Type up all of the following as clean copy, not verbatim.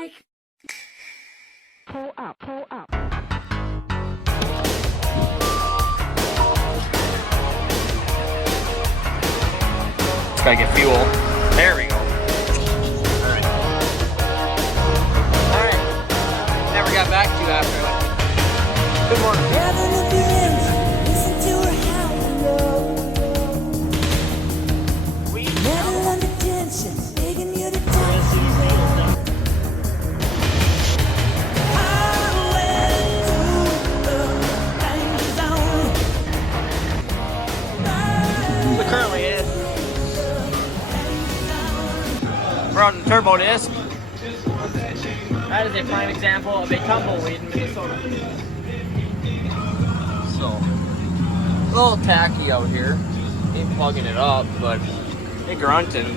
like. Pull up, pull up. Just gotta get fuel. There we go. Alright. Alright. Never got back to you after that. Good morning. Currently it. We're on the turbo disc. That is a prime example of a tumbleweed in Minnesota. So, a little tacky out here. Ain't plugging it up, but it grunting.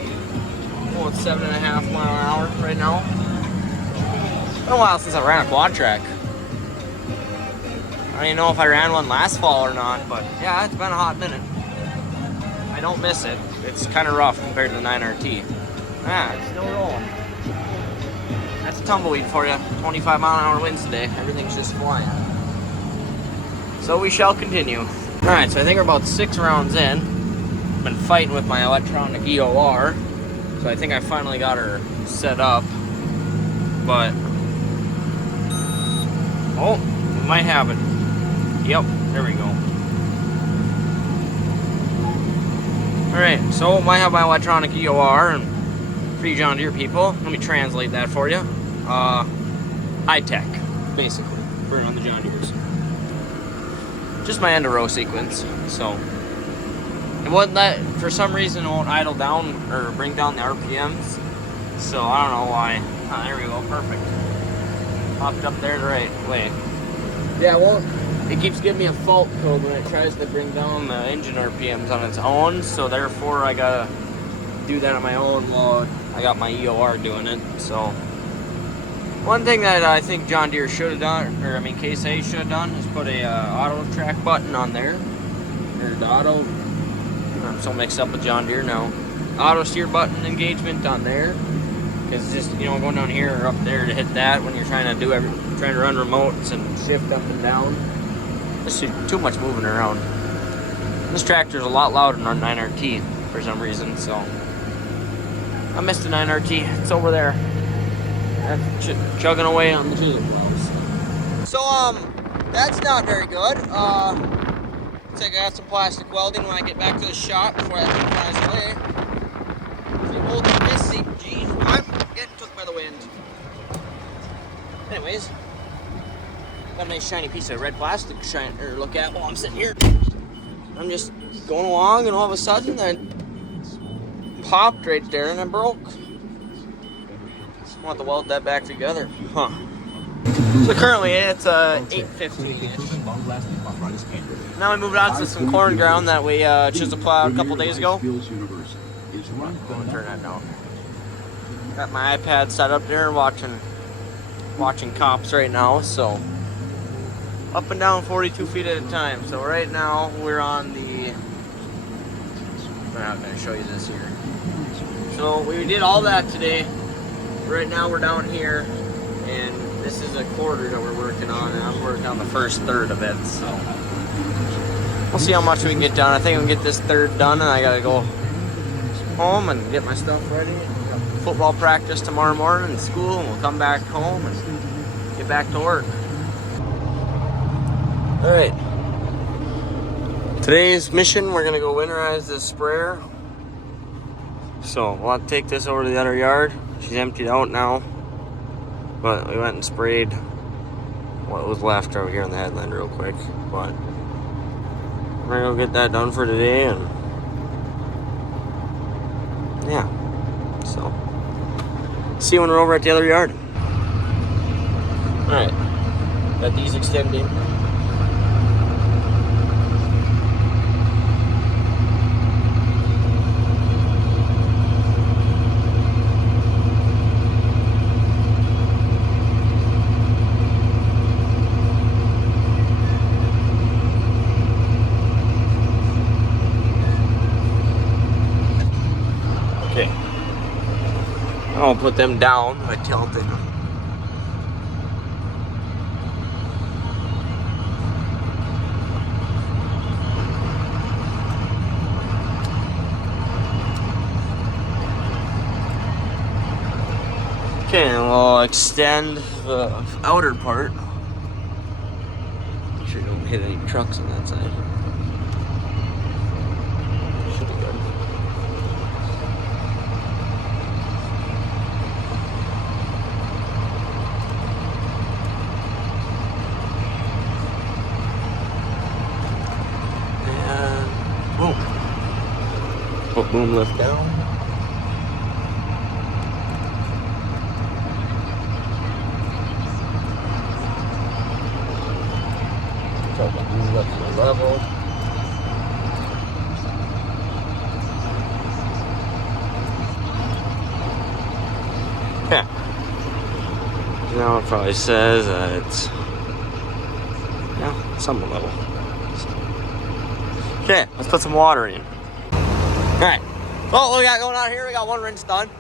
Oh, it's 7.5 mile an hour right now. It's been a while since I ran a quad track. I don't even know if I ran one last fall or not, but yeah, it's been a hot minute. I don't miss it. It's kind of rough compared to the 9RT. Ah, it's still rolling. That's a tumbleweed for you. 25 mile an hour winds today. Everything's just flying. So we shall continue. Alright, so I think we're about 6 rounds in. I've been fighting with my electronic EOR. So I think I finally got her set up. But... oh, we might have it. Yep, there we go. Alright, so I have my electronic EOR, and for you John Deere people, let me translate that for you. High tech, basically, for on the John Deeres. Just my end of row sequence, so. It won't let, for some reason, it won't idle down or bring down the RPMs. So I don't know why. Ah, there we go, perfect. Popped up there the right way. Yeah, it won't. It keeps giving me a fault code when it tries to bring down the engine RPMs on its own, so therefore I gotta do that on my own while I got my EOR doing it. So one thing that I think John Deere should have done, or I mean Case A should have done, is put a auto track button on there, or the auto. I'm so mixed up with John Deere now. Auto steer button engagement on there, because just going down here or up there to hit that when you're trying to trying to run remotes and shift up and down. There's too much moving around. This tractor's a lot louder than our 9RT for some reason, so I missed the 9RT. It's over there. That's chugging away on the tulip flowers. So that's not very good. Looks like I got some plastic welding when I get back to the shop before that thing flies away. See, old missing. Gee, I'm getting took by the wind. Anyways. Got a nice shiny piece of red plastic to look at while I'm sitting here. I'm just going along, and all of a sudden that popped right there and it broke. I'll have to weld that back together. Huh. So currently it's 8:15-ish. Now we moved on to some corn ground that we chisel plowed a couple days ago. I'm gonna turn that down. Got my iPad set up there watching cops right now, so up and down 42 feet at a time. So right now we're on the, I'm not going to show you this here. So we did all that today. Right now we're down here, and this is a quarter that we're working on, and I'm working on the first third of it. So we'll see how much we can get done. I think we can get this third done, and I got to go home and get my stuff ready. Got football practice tomorrow morning and school, and we'll come back home and get back to work. Alright, today's mission, we're going to go winterize this sprayer. So we'll have to take this over to the other yard. She's emptied out now, but we went and sprayed what was left over here on the headland real quick. But we're going to go get that done for today, and yeah, so see you when we're over at the other yard. Alright, got these extending. I'll put them down by tilting them. Okay, and we'll extend the outer part. Make sure you don't hit any trucks on that side. Should be good. And boom. Put boom lift down. Try to move up to the level. Yeah. Now it probably says that it's somewhat level. Okay, let's put some water in. Alright. Well, what we got going on here, we got one rinse done.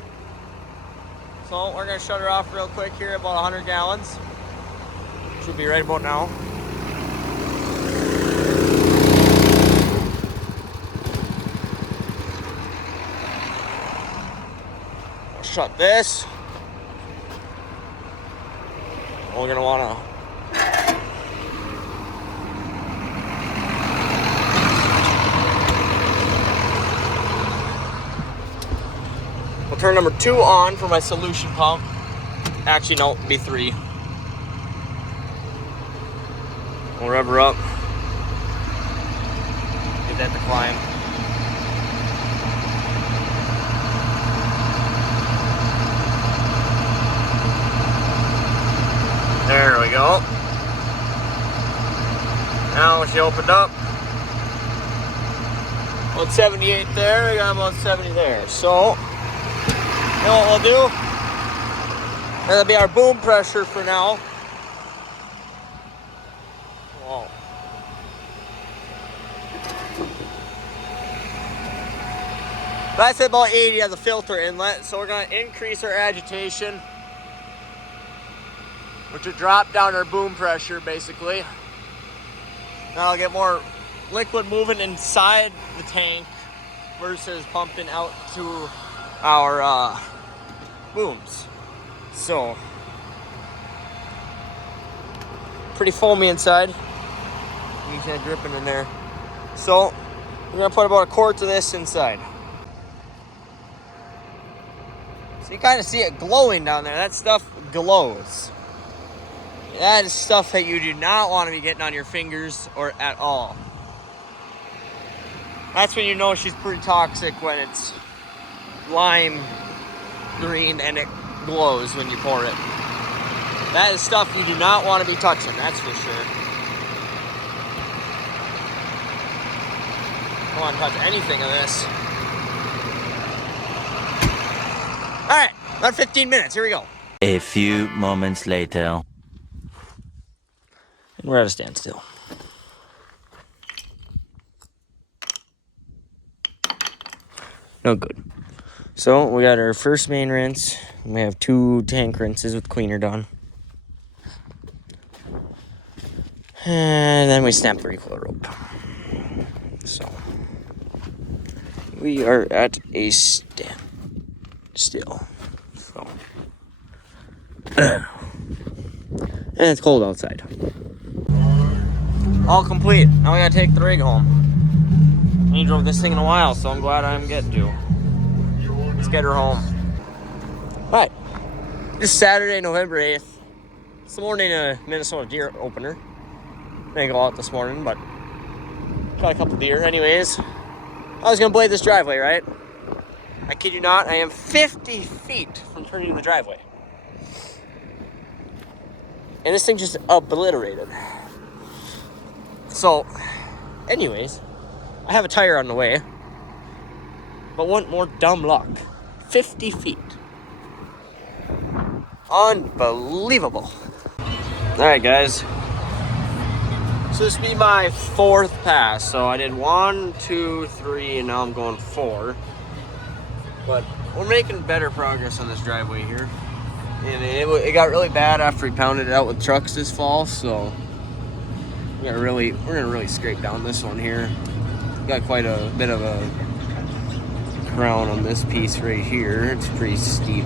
So we're gonna shut her off real quick here, about 100 gallons. Should be right about now. Shut this. We're gonna wanna we'll turn number 2 on for my solution pump. Actually, no, it'll be 3. We'll rev her up. Get that to climb. There we go. Now when she opened up, about 78 there, we got about 70 there. So, you know what we'll do? That'll be our boom pressure for now. Whoa. But I said about 80 as a filter inlet, so we're gonna increase our agitation, which will drop down our boom pressure, basically. That'll get more liquid moving inside the tank versus pumping out to our booms. So, pretty foamy inside. You can see it dripping in there. So, we're gonna put about a quart of this inside. So you kind of see it glowing down there. That stuff glows. That is stuff that you do not want to be getting on your fingers or at all. That's when you know she's pretty toxic, when it's lime green and it glows when you pour it. That is stuff you do not want to be touching, that's for sure. Don't want to touch anything of this. Alright, about 15 minutes, here we go. A few moments later. And we're at a standstill. No good. So we got our first main rinse. We have 2 tank rinses with cleaner done. And then we snap the recoil rope. So we are at a standstill. So and it's cold outside. All complete. Now we gotta take the rig home. I ain't drove this thing in a while, so I'm glad I'm getting to. Let's get her home. Alright. This is Saturday, November 8th. It's the morning of Minnesota deer opener. Didn't go out this morning, but got a couple deer. Anyways, I was gonna blade this driveway, right? I kid you not, I am 50 feet from turning the driveway. And this thing just obliterated. So, anyways, I have a tire on the way, but want more dumb luck. 50 feet. Unbelievable. Alright guys, so this will be my 4th pass. So I did 1, 2, 3, and now I'm going 4. But we're making better progress on this driveway here. And it got really bad after we pounded it out with trucks this fall, so we're gonna really scrape down this one here. Got quite a bit of a crown on this piece right here. It's pretty steep.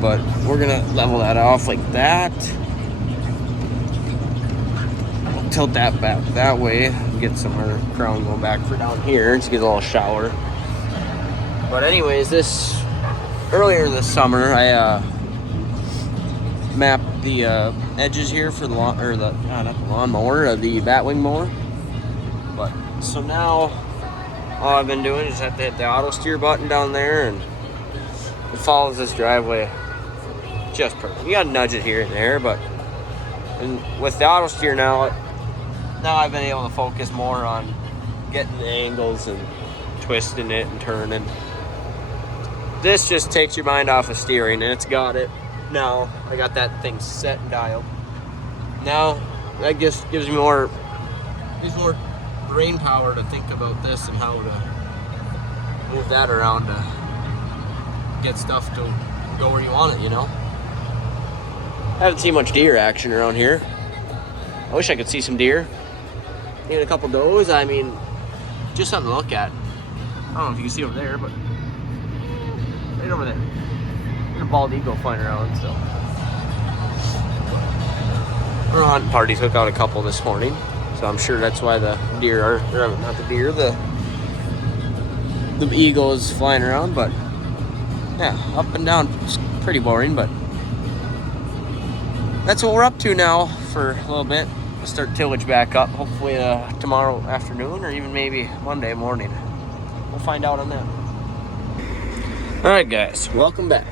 but we're gonna level that off like that. Tilt that back that way, get some more crown going back for down here to get a little shower. But anyways, earlier this summer I mapped the edges here for the not the lawnmower, the batwing mower. But so now all I've been doing is have to hit the auto steer button down there, and it follows this driveway just perfect. You gotta nudge it here and there, but with the auto steer now I've been able to focus more on getting the angles and twisting it and turning. This just takes your mind off of steering, and it's got it. Now I got that thing set and dialed. Now that just gives me more brain power to think about this and how to move that around to get stuff to go where you want it, you know? I haven't seen much deer action around here. I wish I could see some deer. Need a couple does. I mean, just something to look at. I don't know if you can see over there, but right over there. There's a bald eagle flying around, so. Our hunting party took out a couple this morning, so I'm sure that's why the deer are, or not the deer, the eagle is flying around, but yeah, up and down, it's pretty boring, but that's what we're up to now for a little bit. We'll start tillage back up, hopefully tomorrow afternoon or even maybe Monday morning. We'll find out on that. Alright guys, welcome back.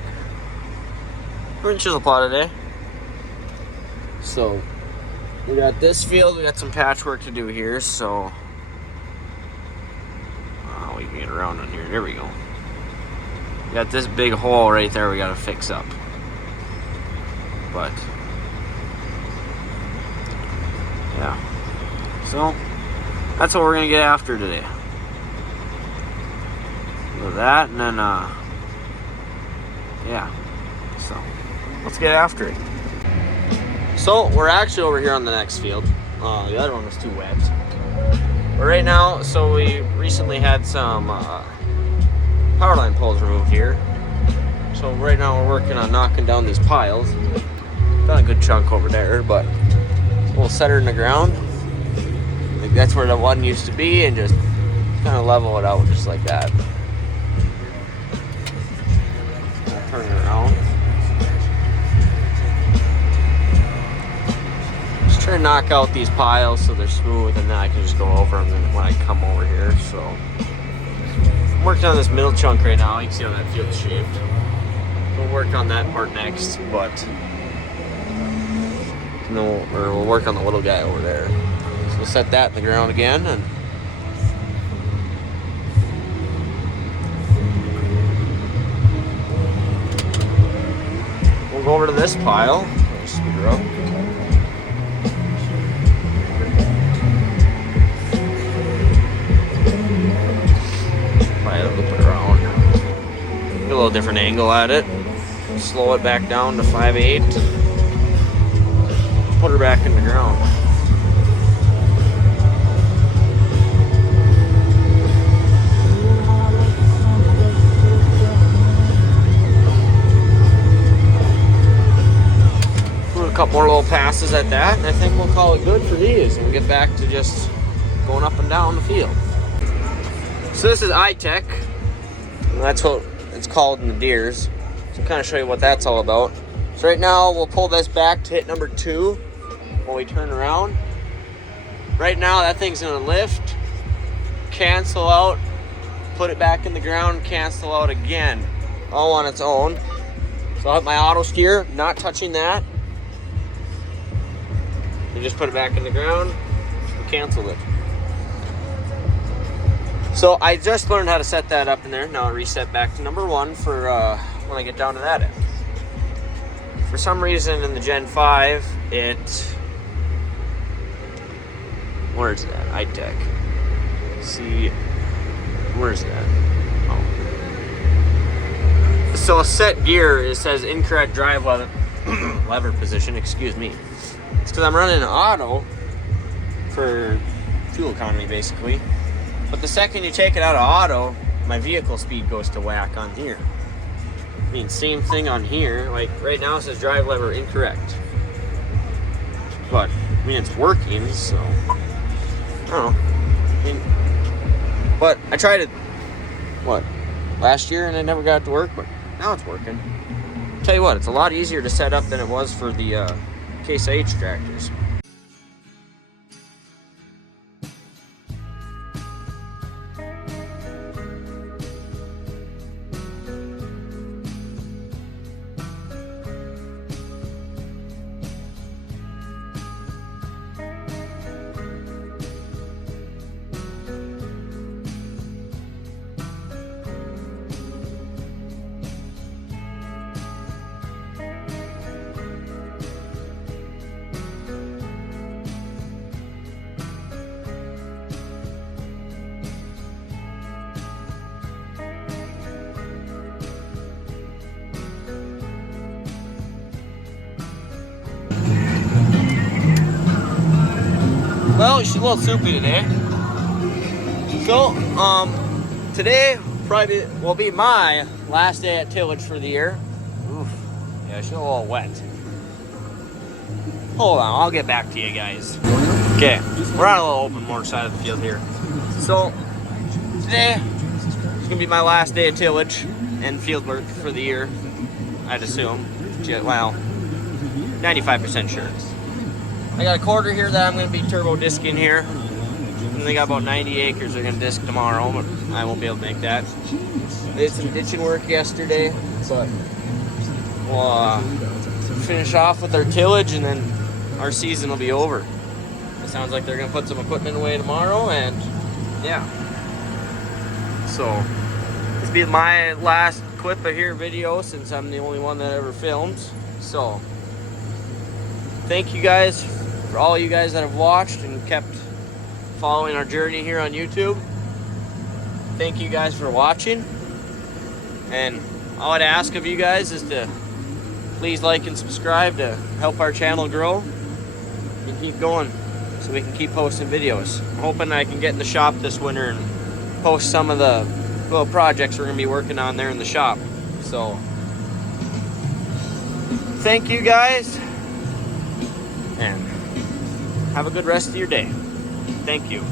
We're in chisel plot today. So, we got this field, we got some patchwork to do here, so we can get around on here. There we go. We got this big hole right there we gotta fix up. But yeah, so that's what we're gonna get after today. With that, and then yeah, so let's get after it. So we're actually over here on the next field. The other one was too wet. But right now, so we recently had some power line poles removed here. So right now we're working on knocking down these piles. Done a good chunk over there, but we'll set her in the ground. I think that's where the one used to be, and just kind of level it out just like that. I'll turn it around. Just try to knock out these piles so they're smooth, and then I can just go over them when I come over here. So I'm working on this middle chunk right now. You can see how that field's shaped. We'll work on that part next, but no, or we'll work on the little guy over there. So we'll set that in the ground again, and we'll go over to this pile. I'll speed her up. Loop it around. Get a little different angle at it. Slow it back down to 5/8. Put her back in the ground. Do a couple more little passes at that, and I think we'll call it good for these, and we'll get back to just going up and down the field. So this is iTech, and that's what it's called in the deers. So I'll kind of show you what that's all about. So right now we'll pull this back to hit number 2 when we turn around. Right now that thing's gonna lift, cancel out, put it back in the ground, cancel out again, all on its own. So I'll hit my auto steer, not touching that. You just put it back in the ground, and cancel it. So I just learned how to set that up in there. Now I reset back to number 1 for when I get down to that end. For some reason in the Gen 5, where is that? iTech. See, where is that? Oh. So a set gear, it says incorrect drive lever position, excuse me. It's because I'm running an auto for fuel economy basically. But the second you take it out of auto, my vehicle speed goes to whack on here. mean, same thing on here. Like right now it says drive lever incorrect. But I mean, it's working, so I don't know. I mean, but I tried it, what, last year, and it never got to work, but now it's working. Tell you what, it's a lot easier to set up than it was for the Case IH tractors. Well, she's a little soupy today. So, today probably will be my last day at Tillage for the year. Oof. Yeah, she's a little wet. Hold on, I'll get back to you guys. Okay, we're on a little open more side of the field here. So, today is gonna be my last day at Tillage and field work for the year, I'd assume. Well, 95% sure. I got a quarter here that I'm going to be turbo disking here. And they got about 90 acres they're going to disc tomorrow, but I won't be able to make that. Did some ditching work yesterday, but we'll finish off with our tillage and then our season will be over. It sounds like they're going to put some equipment away tomorrow, and yeah. So, this will be my last clip of here video since I'm the only one that ever films. So, thank you guys for all you guys that have watched and kept following our journey here on YouTube. Thank you guys for watching. And all I'd ask of you guys is to please like and subscribe to help our channel grow and keep going so we can keep posting videos. I'm hoping I can get in the shop this winter and post some of the little projects we're going to be working on there in the shop. So, thank you guys. And have a good rest of your day. Thank you.